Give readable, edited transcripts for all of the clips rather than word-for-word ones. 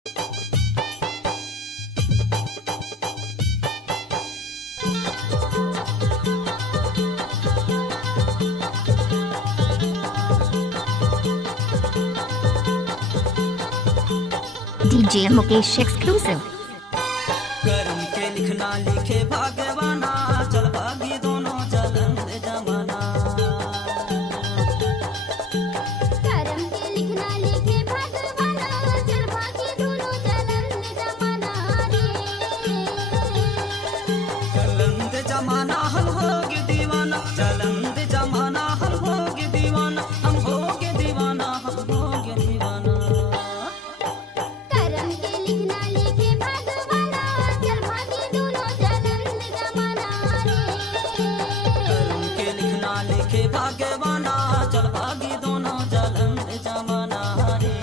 DJ Mukesh exclusive. करम के लिखना लिखे भागवाना चल भागी दोनों चलन दे जमाना। करम के लिखना लिखे भागवाना चल भागी दोनों चलन दे जमाना रे। चलन दे जमाना हम होगे दीवाना, चलन दे जमाना हम होगे दीवाना, हम होगे दीवाना, हम होगे दीवाना। करम के लिखना लिखे भागवाना चल भागी दोनों चलन दे जमाना रे। करम के लिखना लिखे भागवाना चल भागी दोनों चलन दे जमाना रे।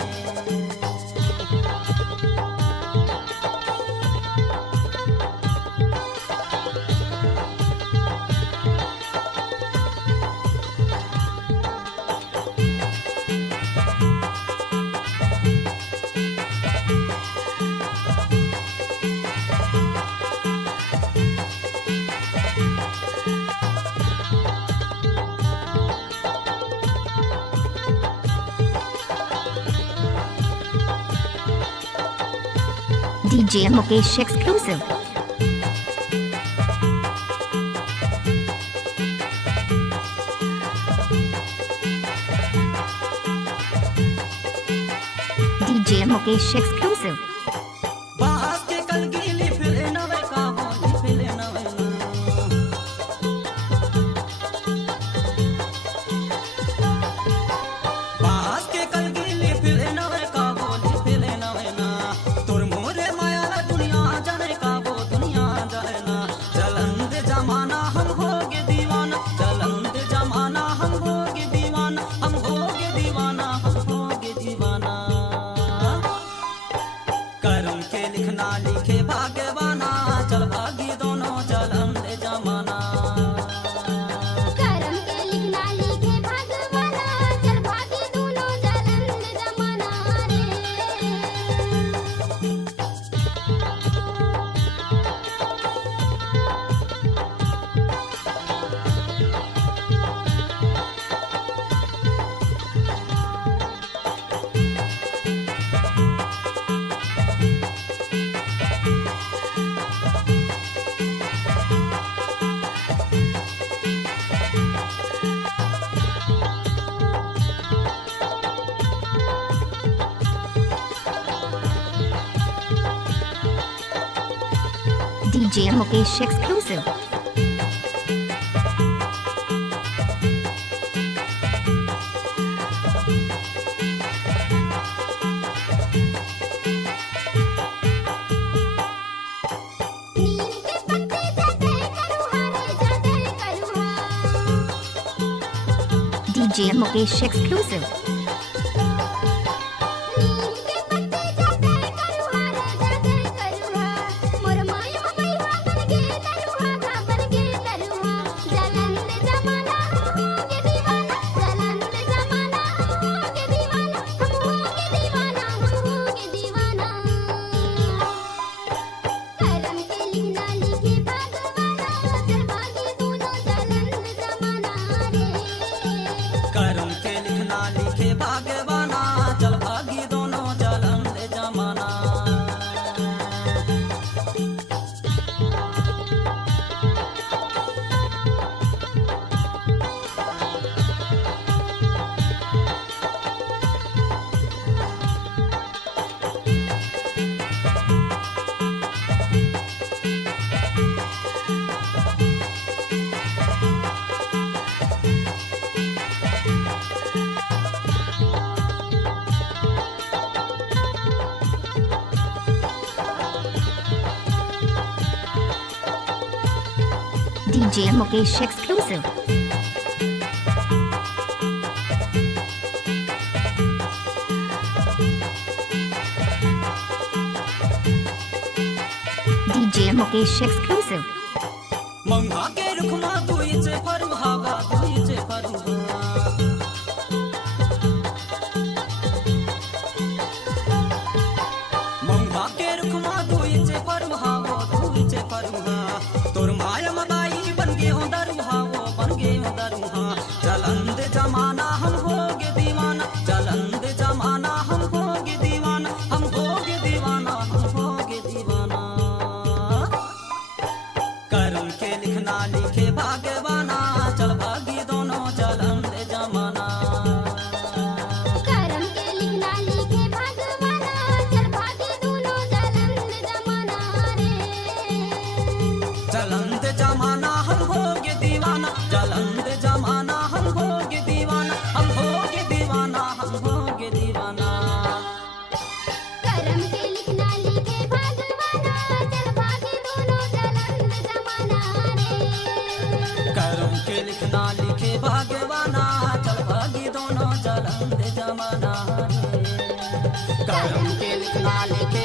DJ Mukesh exclusive. DJ Mukesh exclusive. बास के कलगीली फिर नवे का होली फिर नवे ना। बास के कलगीली फिर नवे का होली फिर नवे ना। तुर मोरे माया ला दुनिया जाने का वो दुनिया जाने ना। चलन दे जमाना हम होगे दीवाना, चलन दे जमाना हम होगे दीवाना, हम होगे दीवाना, हम होगे दीवाना। करम के लिखना लिखे भागवाना चल भागी दोनों चलन दे जमाना। करम के लिखना लिखे भागवाना चल भागी दोनों चलन दे जमाना रे। DJ Mukesh exclusive. नीम के पत्ते जाते करूहा रे जाते करूहा। DJ Mukesh exclusive. नीम के पत्ते जाते करूहा रे जाते करूहा। मोर माया मैया बन गे करूहा का बन गे करूहा। चलन दे जमाना हम होगे दीवाना, चलन दे जमाना हम होगे दीवाना, हम होगे दीवाना, हम होगे दीवाना। करम के लिखना लिखे भागवाना चल भागी दोनों चलन दे जमाना रे। करम के लिखना लिखे भागवाना चल भागी दोनों चलन दे जमाना। DJ Mukesh exclusive. DJ Mukesh exclusive. मंगा के रुखमा दुई से फरुहागा दुई से फरुहा। सुखमा दुईचे परुहा वो दुईचे परुहा तोर माया मदाई बन गे हो दरुहा वो बन गे हो दरुहा चलंद जमाना हम होगे दीवाना चलंद जमाना हम होगे दीवाना हम होगे दीवाना हम होगे दीवाना कर्म के लिखना लिखे भाग्यवाना चल भागी दोनों चलंद जमाना करम के लिखना लिखे भगवाना चल भागे दोनों जलंद जमाना रे चलंद जमाना हम होगे दीवाना चलंद जमाना हम होगे दीवाना हम होगे दीवाना हम होगे दीवाना करम के लिखना लिखे भगवाना चल भागे दोनों जलंद जमाना रे कर्म के लिखना लिखे भाग्यवाना चल भागी दोनों चलंद जमाना रे कर्म के लिखना लिखे